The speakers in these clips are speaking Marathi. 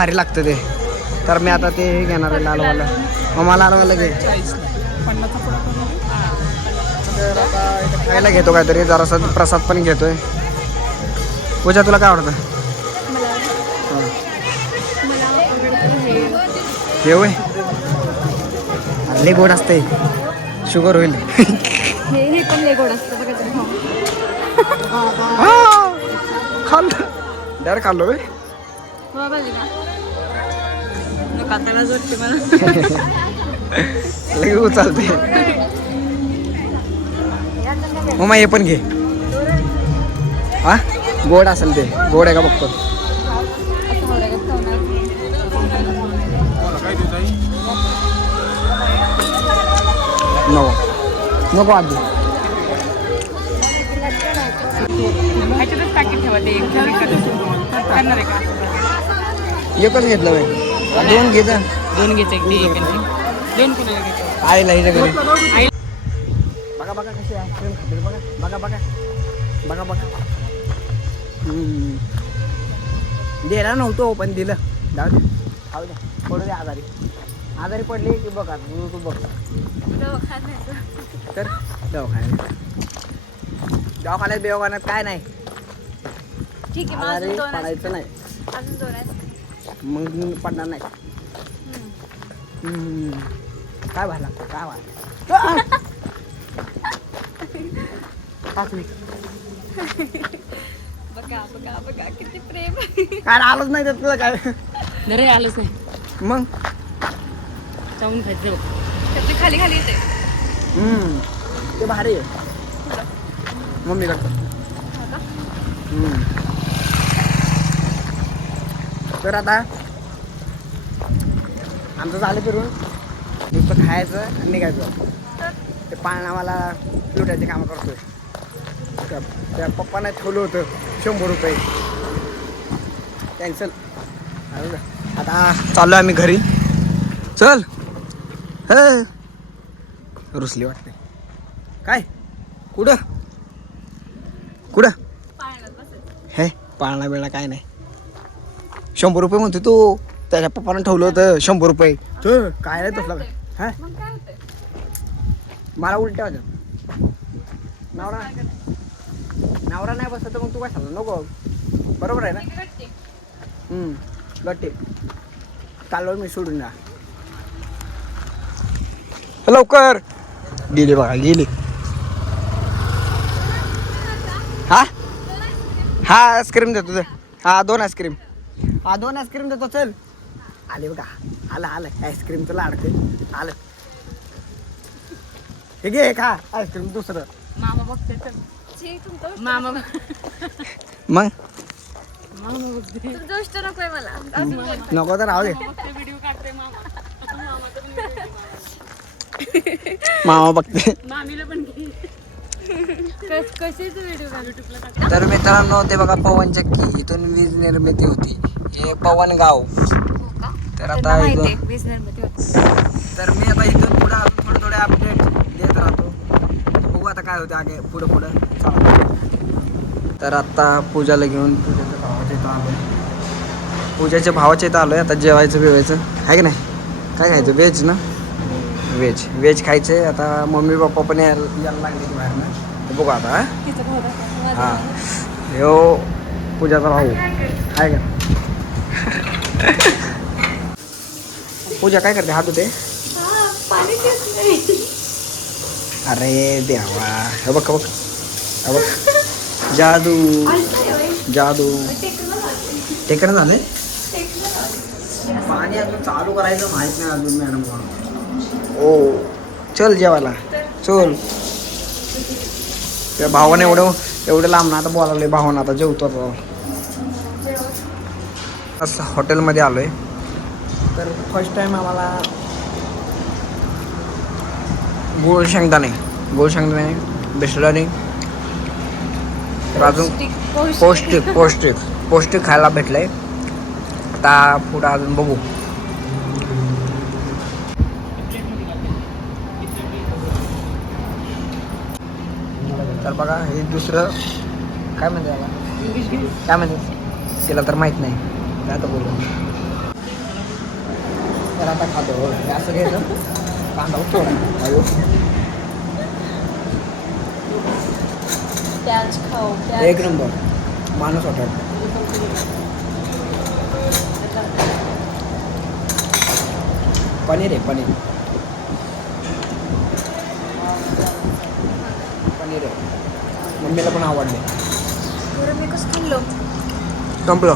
भारी लागतं ते. तर मी आता ते घेणार आहे लालवाला. मग लालवाला घे. तर आता इथं खायला घेतो काहीतरी, जरासा प्रसाद पण घेतोय. पूजा तुला काय आवडतं? हे होय, लय गोड असते, शुगर होईल. हे पण लय गोड असतं बघा तुम्ही. खाल्लं डायरेक्ट खाल्लो बे. लगे उचलते. मग हे पण घे. हा गोड असेल ते, गोड आहे का बघतो. नको नको आधी एकच घेतलं बाई. दोन घे जा. दोन घ्यायचे दोन आईला हिच्या घरी. बघा बघा कशी आईस्क्रीम खाते बघा. बघा बघा बघा बघा. दिला नव्हतो पण दिलं. जाऊ दे खाऊ दे. पडू दे आजारी. आजारी पडली की बघा तू बघ. तर दवाखान्यात बेवाखान्यात काय नाही. ठीक आहे, आजारी अजून पडायचं नाही. अजून 2 मग पडणार नाही. काय व्हायला काय व्हायला. बघा बघा बघा किती प्रेम. काय आलंच नाही त्यात तुला काय. नरे आलंच नाही. मग चावून खायचं. त्याची खाली खाली येते. ते भारी आहे. मम्मी करतो. तर आता आमचं झालं फिरून, नुसतं खायचं आणि निघायचं. ते पाळणावाला लुटायचे कामं करतोय. त्या पप्पाने ठेवलं होतं 100 रुपये. कॅन्सल. आता चाललो आम्ही घरी. चल हे रुसली वाटते. काय कुठं कुठं हे पाळणा बिळणा काय नाही. 100 रुपये म्हणतो तू. त्याच्या पप्पानं ठेवलं होतं 100 रुपये. काय नाही तसलं काय. हा मला उलट्या होत्या. नवरा नाही बसत तर मग तू काय सांगतो नको. बरोबर आहे ना. गट्टे चाललो मी सोडून ना. लवकर गेली बघा गेली. हा हा आईस्क्रीम देतो ते. हा 2 आईस्क्रीम. हा 2 आईस्क्रीम देतो. चल आले बघा. आलं आलं आईस्क्रीमचं लाडकं आलं. हे घे खा आईस्क्रीम दुसरं. मामा बघते चल. मामा मग मामा बघते. तुमचं इष्ट नकोय मला. नको तर राहू दे. व्हिडिओ काढते मामा. मामा बघते. मामीला पण घे. कशाच व्हिडिओ युट्यूबला टाक. तर मित्रांनो ते बघा पवन चक्की. इथून वीज निर्मिती होती. हे पवन गाव. तर आता तर मी आता इथून पुढे अजून थोडे अपडेट देत राहतो. बघू आता काय होते आगे पुढं चला. तर आता पूजाला घेऊन पूजाच्या भावाच्या इथं आलोय. आता जेवायचं बिवायचं आहे की नाही. काय खायचं व्हेज ना. व्हेज खायचं. आता मम्मी पप्पा पण यायला लागले की बाहेर ना. बघू आता. हा हो पूजाचा भाऊ आहे का. पूजा काय करते. हात होते. अरे देवा. हे बघ हे बघ जादू जादू. टेकन झाले. पाणी अजून चालू करायचं माहित नाही अजून मॅडम. ओ चल जेवायला चल. त्या भावाने एवढं लांब ना आता बोलावले. भावानं आता जेवतो. असं हॉटेलमध्ये आलोय. तर फर्स्ट टाइम आम्हाला गोड शेंगदाणे बिस्लरी. तर अजून पौष्टिक खायला भेटलंय. आता पुढं अजून बघू. तर बघा हे दुसरं काय म्हणते काय म्हणते तिला तर माहित नाही. काय तर बोलू. आता खातो हे असं घ्यायचं कांदा थोडा अयो प्याज खाओ एक नंबर माणूस हॉटेल पनीर आहे पनीर पनीर आहे मम्मीला पण आवडले बरं मी कसं खाल्लो संपलं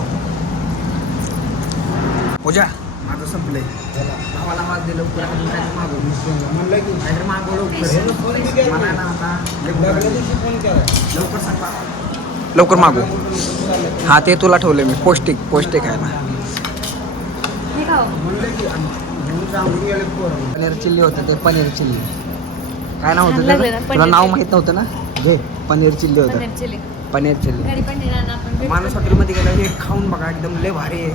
पूजा माझं संपलंय आम्हाला आवाज दिलं लवकर अजून काहीतरी मागव म्हणलं की काहीतरी मागव लवकर मला ना आता लवकर सांगा लवकर मागू हा ते तुला ठेवले मी पौष्टिक पौष्टिक आहे ना हे खाओ पनीर चिल्ली होतं ते पनीर चिल्ली काय नाव होतं छान लागलं त्याचं? ना, तुला पनीर नाव चिल्ली. माहित नव्हतं ना घे पनीर चिल्ली होतं पनीर चिली पनीर चिल्ली घरी पनीर आणा आपण भेटू. माणूस हॉटेलमध्ये गेलं हे खाऊन बघा एकदम लय भारी आहे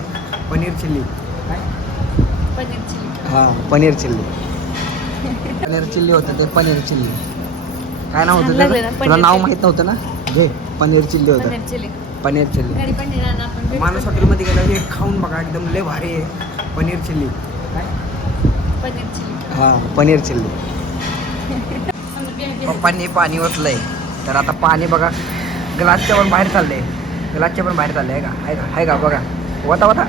पनीर चिल्ली काय पनीर चिली हां पनीर चिल्ली पनीर चिल्ली होतं ते पनीर चिल्ली काय नाव होतं छान लागलं त्याचं? ना, तुला पनीर नाव चिल्ली. माहित नव्हतं ना घे पनीर चिल्ली होतं पनीर चिली पनीर चिल्ली घरी पनीर आणा आपण भेटू. माणूस हॉटेलमध्ये गेलं हे खाऊन बघा एकदम लय भारी आहे पनीर चिल्ली काय पनीर चिली हां पनीर चिल्ली पप्पांनी पाणी ओतलंय तर आता पाणी बघा ग्लासच्या पण बाहेर चाललंय ग्लासच्या पण बाहेर चाललंय आहे का बघा वता वता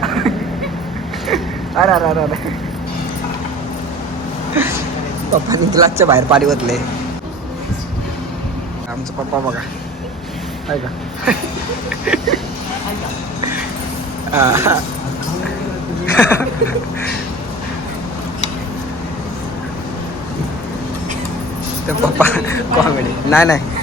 अरे अरे अरे अरे पप्पांनी ग्लासच्या बाहेर पाणी ओतलंय आमचा पप्पा बघा आहे का तर पप्पा कॉमेडी नाही नाही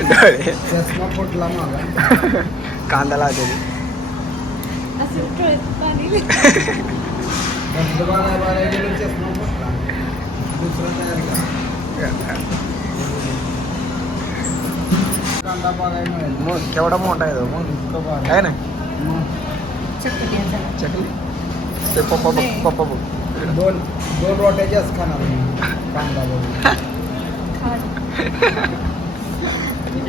डोळे चष्मा फुटला माझा कांदा लावते असं डोळ्यात पाणी धबधबा नाही बघायला गेलो चष्मा फुटला दुसरा तयार झाला. कांदा बघायला मिळेल मग केवढा मोठा आहे तो मग इतकं बघा. आहे ना चटपटी आहे जरा. चकली ते पप्पा बघ पप्पा बघ दोन दोन रोट्या जास्त खाणार मी. कांदा बघून खावा.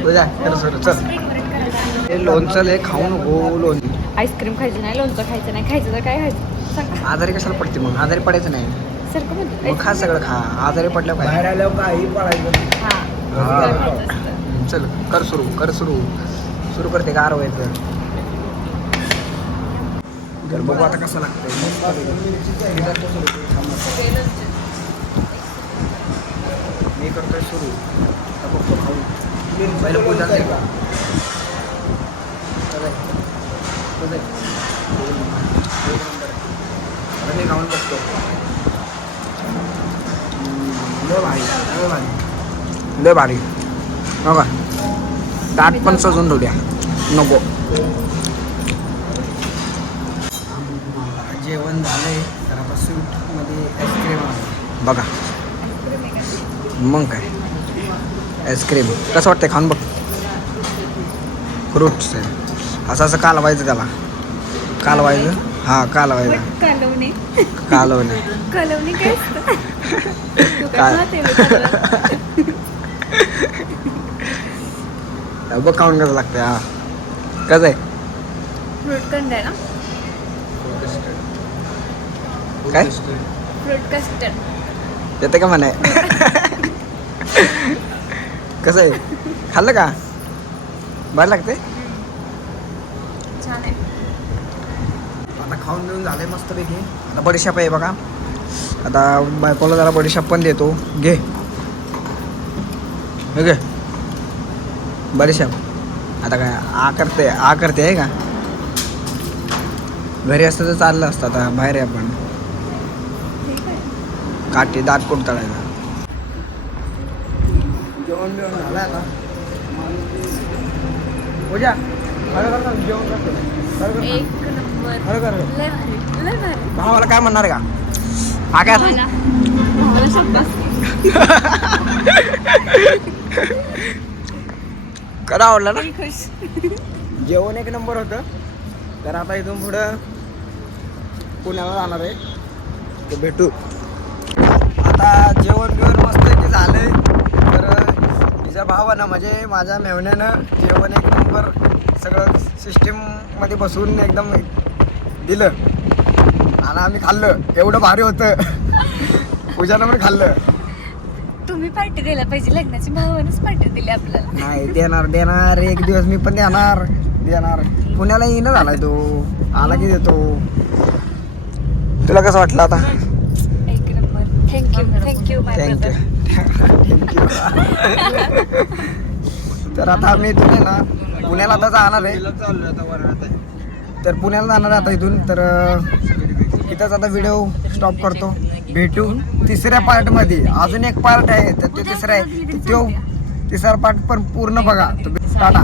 तुझ्या खरं सर चल डेकोरेट करायला. हे लोणचं लय खाऊ नको लोणचं आईस्क्रीम खायचं नाही लोणचं खायचं नाही खायचं तर काय खायचं सांग आजारी कशाला पडते मग आजारी पडायचं नाही सारखं म्हणतो मग खा सगळं खा आजारी पडल्यावर बाहेर काय आल्यावर काही पडायचं नाही. हा हा. सगळं खायचं असतं. चल कर सुरू करते गार व्हायचं तर बघू आता कसं लागतंय सगळे लोणचे. मी करतोय सुरू आता बघतो खाऊ पहिलं पूजा आहे का? आता मी खाऊन बघतो लय भारी लय भारी लय भारी हो का ताट पण सजून ठेवल्या नको जेवण झालंय तर आता स्वीटमध्ये आईस्क्रीम आहे बघा आईस्क्रीम आहे का? मग काय आईस्क्रीम कसं वाटतंय खाऊन बघ फ्रूट्स असं असं कालवायचं त्याला कालवायचं हां कालवायचं कालवणे कालवणे कालवणे काय असतं तू काय काय? खाते मी कालवण? बघ खाऊन कसं लागतंय हा कसं आहे फ्रूट कंड आहे ना काय फ्रूट कस्टर्ड येते का म्हणाय कसं आहे खाल्लं का बरं लागते छान आहे आता खाऊन पिऊन झालंय मस्तपैकी आता बडीशाप आहे बघा आता बायकोला जरा बडीशाप पण देतो घे हे घे बडीशाप आता काय आ करते आहे का घरी असतं तर चाललं असतं आता बाहेर आहे आपण ठीक आहे काठी दात कोण तळायला जेवण बिवण झालं आता पूजा खरं कर जेवण करतो एक नंबर खरं कर लय भारी लय भारी भावाला काय म्हणणार आहे का हा काय हो ना भावाला शब्दच करा आवडला ना नाही. खुश जेवण एक नंबर होतं तर आता इथून पुढं पुण्याला जाणार आहे ते भेटू आता जेवण बिवण मस्त की झालंय तर भावानं म्हणजे माझ्या मेवण्यानं जेवण एक नंबर सगळं सिस्टीममध्ये बसून एकदम दिलं आणि आम्ही खाल्लं. एवढं भारी होतं. पूजानं पण खाल्लं. तुम्ही पार्टी द्यायला पाहिजे, लग्नाची भावानंच पार्टी दिली आपल्याला. नाही देणार एक दिवस मी पण देणार. पुण्याला येणं झालाय तो, आला की देतो. तुला कसं वाटलं आता? एक नंबर. थँक्यू माय थँक्यू ब्रदर. थँक्यू. तर आता आम्ही इथून आहे ना पुण्याला आता जाणार आहे. चाललोय आता वर्गात आहे. तर पुण्याला जाणार आहे आता इथून. तर इथंच आता व्हिडिओ स्टॉप करतो. भेटू तिसऱ्या पार्टमध्ये. अजून एक पार्ट आहे तर तो तिसरा आहे. तो तिसरा पार्ट पण पूर्ण बघा. टाटा.